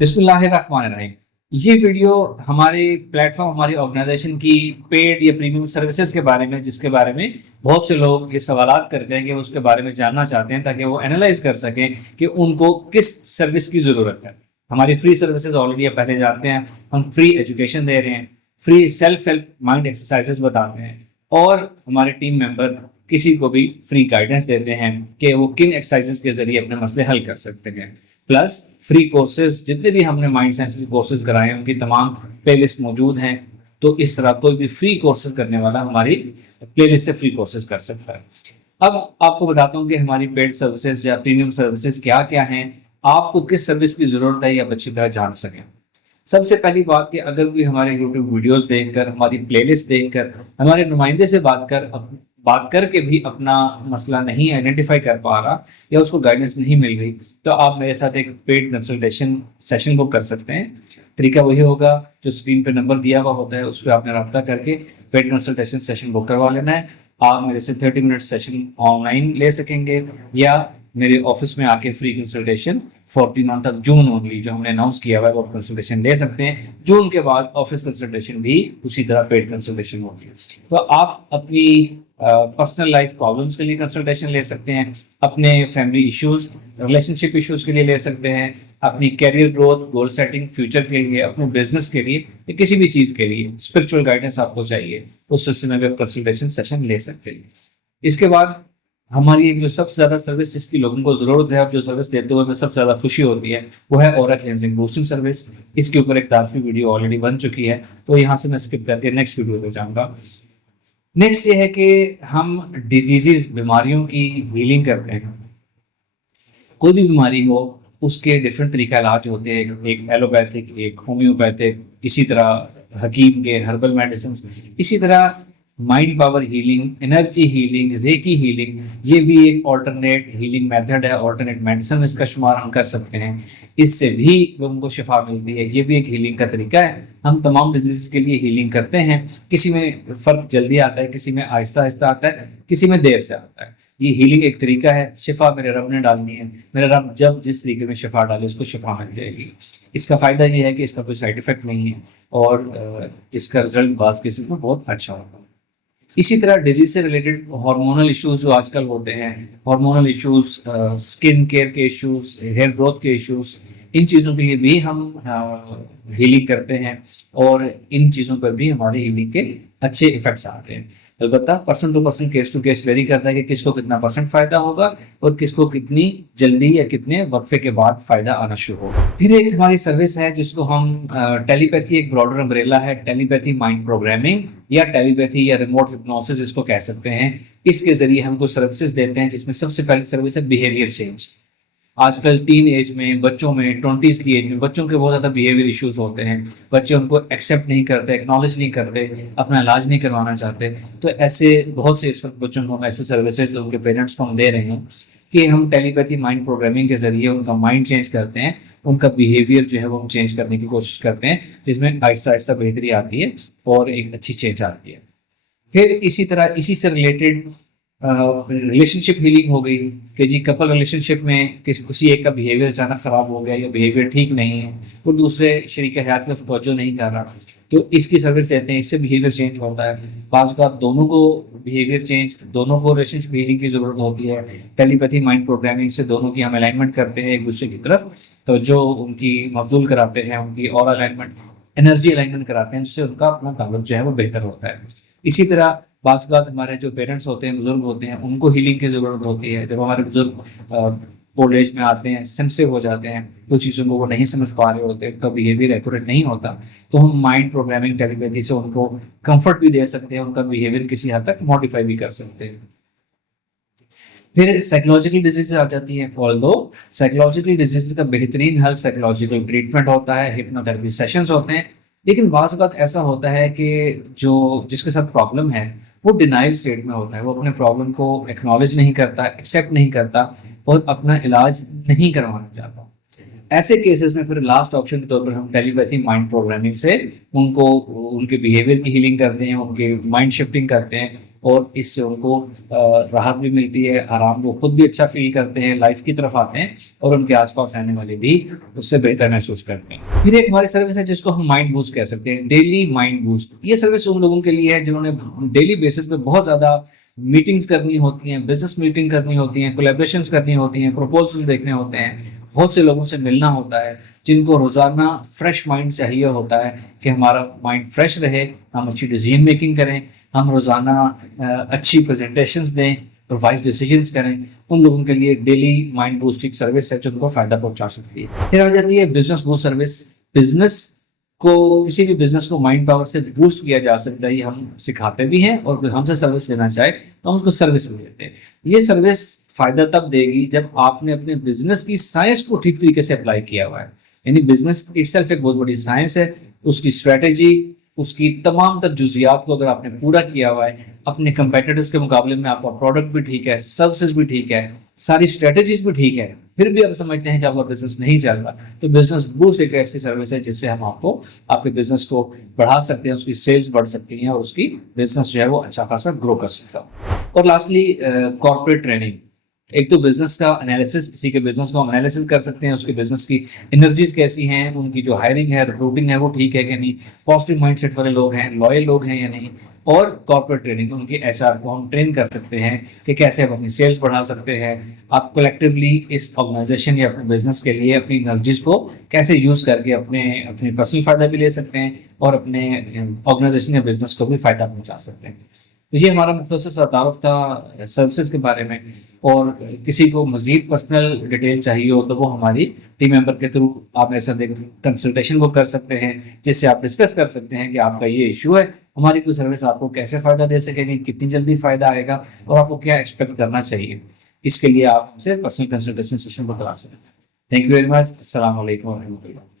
बिस्मिल्लाहिर्रहमानिर्रहीम। ये वीडियो हमारे प्लेटफॉर्म, हमारी ऑर्गेनाइजेशन की पेड या प्रीमियम सर्विसेज के बारे में, जिसके बारे में बहुत से लोग ये सवालात करते हैं कि वो उसके बारे में जानना चाहते हैं, ताकि वो एनालाइज कर सकें कि उनको किस सर्विस की ज़रूरत है। हमारी फ्री सर्विसेज ऑलरेडी आप पहले जानते हैं। हम फ्री एजुकेशन दे रहे हैं, free self help mind exercises बताते हैं, और हमारे टीम मेंबर किसी को भी फ्री गाइडेंस देते हैं कि वो किन एक्सरसाइजेज के जरिए अपने मसले हल कर सकते हैं। प्लस फ्री कोर्सेज, जितने भी हमने माइंड साइंस के कोर्सेज कराए हैं उनकी तमाम प्लेलिस्ट मौजूद हैं। तो इस तरह कोई भी फ्री कोर्सेज करने वाला हमारी प्लेलिस्ट से फ्री कोर्सेज कर सकता है। अब आपको बताता हूँ कि हमारी पेड सर्विसेज या प्रीमियम सर्विसेज क्या क्या हैं, आपको किस सर्विस की ज़रूरत है, ये आप अच्छी तरह जान सकें। सबसे पहली बात कि अगर कोई हमारे यूट्यूब वीडियोस देखकर, हमारी प्लेलिस्ट देखकर, हमारे नुमाइंदे से बात करके भी अपना मसला नहीं आइडेंटिफाई कर पा रहा या उसको गाइडेंस नहीं मिल रही, तो आप मेरे साथ एक पेड कंसल्टेशन सेशन बुक कर सकते हैं। तरीका वही होगा जो स्क्रीन पे नंबर दिया हुआ होता है, उस पर आपने रब्ता करके पेड कंसल्टेशन सेशन बुक करवा लेना है। आप मेरे से 30 मिनट सेशन ऑनलाइन ले सकेंगे या मेरे ऑफिस में आके free consultation 14 month of June only, जो हमने अनाउंस किया हुआ है, वो कंसल्टेशन ले सकते हैं। जून के बाद ऑफिस कंसल्टेशन भी उसी तरह पेड कंसल्टेशन होगी। तो आप अपनी पर्सनल लाइफ प्रॉब्लम्स के लिए कंसल्टेशन ले सकते हैं, अपने फैमिली इश्यूज, रिलेशनशिप इश्यूज के लिए ले सकते हैं, अपनी career growth, goal setting, future के लिए, अपने बिजनेस के लिए या किसी भी चीज़ के लिए स्पिरिचुअल गाइडेंस आपको चाहिए, उस सिलसिले में भी आप कंसल्टेशन सेशन ले सकते हैं। इसके बाद हमारी एक जो सबसे ज़्यादा सर्विस जिसकी लोगों को ज़रूरत है और जो सर्विस देते हुए हमें सबसे ज़्यादा खुशी होती है, वो है ऑरा क्लेंजिंग बूस्टिंग सर्विस। इसके ऊपर एक तारीफी वीडियो ऑलरेडी बन चुकी है, तो यहाँ से मैं स्किप करके नेक्स्ट वीडियो पे जाऊँगा। नेक्स्ट ये है कि हम डिजीजेज, बीमारियों की हीलिंग करते हैं। कोई भी बीमारी हो उसके डिफरेंट तरीका इलाज होते हैं, एक एलोपैथिक, एक होम्योपैथिक, इसी तरह हकीम के हर्बल मेडिसिन, इसी तरह mind power healing, energy healing, recce healing, ये भी एक ऑल्टरनेट हीलिंग मेथड है, ऑल्टरनेट मेडिसिन इसका शुमार हम कर सकते हैं। इससे भी लोगों को शिफा मिलती है, ये भी एक हीलिंग का तरीका है। हम तमाम डिजीज के लिए हीलिंग करते हैं। किसी में फ़र्क जल्दी आता है, किसी में आहिस्ता आहिस्ता आता है, किसी में देर से आता है। ये हीलिंग एक तरीका है। शिफा मेरे रब ने डालनी है, मेरे रब जब जिस तरीके में शिफा डाले उसको शिफा मिल जाएगी। इसका फ़ायदा ये है कि इसका कोई साइड इफ़ेक्ट नहीं है और इसका रिजल्ट बाज़ केसेस में बहुत अच्छा होता है। इसी तरह डिजीज से रिलेटेड हार्मोनल इश्यूज जो आजकल होते हैं, हार्मोनल इश्यूज, स्किन केयर के इश्यूज, हेयर ग्रोथ के इश्यूज, इन चीज़ों के लिए भी हम हीलिंग करते हैं और इन चीज़ों पर भी हमारे हीलिंग के अच्छे इफेक्ट्स आते हैं। अलबत्ता person to person, case to case vary करता है कि किसको कितना % फ़ायदा होगा और किसको कितनी जल्दी या कितने वक्फे के बाद फ़ायदा आना शुरू होगा। फिर एक हमारी सर्विस है जिसको हम टेलीपैथी, एक ब्रॉडर अम्ब्रेला है, टेलीपैथी माइंड प्रोग्रामिंग या टेलीपैथी या रिमोट हिप्नोसिस इसको कह सकते हैं। इसके ज़रिए हम कुछ सर्विसेज देते हैं, जिसमें सबसे पहली सर्विस है बिहेवियर चेंज। आजकल टीन एज में, बच्चों में, 20s की एज में बच्चों के बहुत ज़्यादा बिहेवियर इश्यूज होते हैं। बच्चे उनको एक्सेप्ट नहीं करते, एक्नॉलेज नहीं करते, अपना इलाज नहीं करवाना चाहते। तो ऐसे बहुत से इस वक्त बच्चों को हम ऐसे सर्विसेज उनके पेरेंट्स को हम दे रहे हैं कि हम टेलीपैथी माइंड प्रोग्रामिंग के ज़रिए उनका माइंड चेंज करते हैं, उनका बिहेवियर जो है वो हम चेंज करने की कोशिश करते हैं, जिसमें आहिस्ता आहिस्ता बेहतरी आती है और एक अच्छी चेंज आती है। फिर इसी तरह इसी से रिलेटेड रिलेशनशिप हीलिंग हो गई कि जी कपल रिलेशनशिप में किसी एक का बिहेवियर अचानक ख़राब हो गया या बिहेवियर ठीक नहीं है, वो दूसरे शरीक हयात में तवज्जो नहीं कर रहा, तो इसकी सर्विस देते हैं। इससे बिहेवियर चेंज होता है। बाज़ औक़ात दोनों को बिहेवियर चेंज, दोनों को रिलेशनशिप हीलिंग की ज़रूरत होती है। टेलीपैथी माइंड प्रोग्रामिंग से दोनों की हम अलाइनमेंट करते हैं एक दूसरे की तरफ, तो जो उनकी मबजूल कराते हैं, उनकी और अलाइनमेंट, एनर्जी अलाइनमेंट कराते हैं, जिससे उनका अपना ताल्लुक जो है वो बेहतर होता है। इसी तरह बात हमारे जो पेरेंट्स होते हैं, बुजुर्ग होते हैं, उनको हीलिंग की ज़रूरत होती है। जब हमारे बुजुर्ग ओल्ड एज में आते हैं, सेंसिटिव हो जाते हैं, कुछ चीज़ों को वो नहीं समझ पा रहे होते, उनका बिहेवियर एक्यूरेट नहीं होता, तो हम माइंड प्रोग्रामिंग टेलीपैथी से उनको कंफर्ट भी दे सकते हैं, उनका बिहेवियर किसी हद तक मॉडिफाई भी कर सकते हैं। फिर साइकोलॉजिकल डिजीज आ जाती है। ऑल्दो साइकोलॉजिकल डिजीज का बेहतरीन हल साइकोलॉजिकल ट्रीटमेंट होता है, हिप्नोथेरेपी सेशंस होते हैं। लेकिन बाज़ औक़ात ऐसा होता है कि जो जिसके साथ प्रॉब्लम है वो डिनाइल स्टेट में होता है, वो अपने प्रॉब्लम को एक्नॉलेज नहीं करता, एक्सेप्ट नहीं करता और अपना इलाज नहीं करवाना चाहता। ऐसे केसेस में फिर लास्ट ऑप्शन के तौर पर हम टेलीपैथी माइंड प्रोग्रामिंग से उनको उनके बिहेवियर की हीलिंग करते हैं, उनके माइंड शिफ्टिंग करते हैं और इससे उनको राहत भी मिलती है, आराम, वो खुद भी अच्छा फील करते हैं, लाइफ की तरफ आते हैं और उनके आसपास रहने वाले भी उससे बेहतर महसूस करते हैं। फिर एक हमारी सर्विस है जिसको हम माइंड बूस्ट कह सकते हैं, डेली माइंड बूस्ट। ये सर्विस उन लोगों के लिए है जिन्होंने डेली बेसिस पे बहुत ज़्यादा मीटिंग्स करनी होती हैं, बिजनेस मीटिंग करनी होती हैं, कोलैबोरेशंस करनी होती हैं, प्रपोजल देखने होते हैं, बहुत से लोगों से मिलना होता है, जिनको रोजाना फ्रेश माइंड चाहिए होता है कि हमारा माइंड फ्रेश रहे, हम अच्छी डिसीजन मेकिंग करें, हम रोजाना अच्छी प्रेजेंटेशंस दें और वाइज डिसीजंस करें। उन लोगों के लिए डेली माइंड बूस्टिंग सर्विस है जो उनको फायदा पहुंचा सकती है। फिर आ जाती है बिजनेस बूस्ट सर्विस। बिजनेस को, किसी भी बिजनेस को माइंड पावर से बूस्ट किया जा सकता है, ये हम सिखाते भी हैं और कोई हमसे सर्विस लेना चाहे तो हम उसको सर्विस भी देते हैं। ये सर्विस फायदा तब देगी जब आपने अपने बिजनेस की साइंस को ठीक तरीके से अप्लाई किया हुआ है। यानी बिजनेस इटसेल्फ एक बहुत बड़ी साइंस है, उसकी स्ट्रेटेजी, उसकी तमाम तर जुजियात को अगर आपने पूरा किया हुआ है, अपने कंपेटिटर्स के मुकाबले में आपका प्रोडक्ट भी ठीक है, सर्विसेज भी ठीक है, सारी स्ट्रेटेजीज भी ठीक है, फिर भी आप समझते हैं कि आपका बिजनेस नहीं चल रहा, तो बिजनेस बूस्ट एक ऐसी सर्विस है जिससे हम आपको आपके बिजनेस को बढ़ा सकते हैं, उसकी सेल्स बढ़ सकती हैं और उसकी बिजनेस जो है वो अच्छा खासा ग्रो कर सकता है। और लास्टली कॉर्पोरेट ट्रेनिंग। एक तो बिजनेस का एनालिसिस, किसी के बिजनेस को हम एनालिसिस कर सकते हैं, उसके बिजनेस की एनर्जीज कैसी हैं, उनकी जो हायरिंग है, रिक्रूटिंग है वो ठीक है कि नहीं, पॉजिटिव माइंडसेट वाले लोग हैं, लॉयल लोग हैं या नहीं। और कॉर्पोरेट ट्रेनिंग, उनकी एचआर को हम ट्रेन कर सकते हैं कि कैसे आप अपनी सेल्स बढ़ा सकते हैं, आप कलेक्टिवली इस ऑर्गेनाइजेशन या अपने बिजनेस के लिए अपनी एनर्जीज को कैसे यूज करके अपने अपने पर्सनल फायदा भी ले सकते हैं और अपने ऑर्गेनाइजेशन या बिजनेस को भी फायदा पहुंचा सकते हैं। तो ये हमारा मुख्तसर सा तारुफ था सर्विसेज के बारे में। और किसी को मजीद पर्सनल डिटेल चाहिए हो तो वो हमारी टीम मेंबर के थ्रू आप मेरे साथ एक कंसल्टेशन को कर सकते हैं, जिससे आप डिस्कस कर सकते हैं कि आपका ये इशू है, हमारी कोई सर्विस आपको कैसे फ़ायदा दे सकेगी, कितनी जल्दी फ़ायदा आएगा और आपको क्या एक्सपेक्ट करना चाहिए। इसके लिए आप हमसे पर्सनल कंसल्टेशन सेशन को करा सकते हैं। Thank you very much. अस्सलाम वालेकुम व रहमतुल्लाह।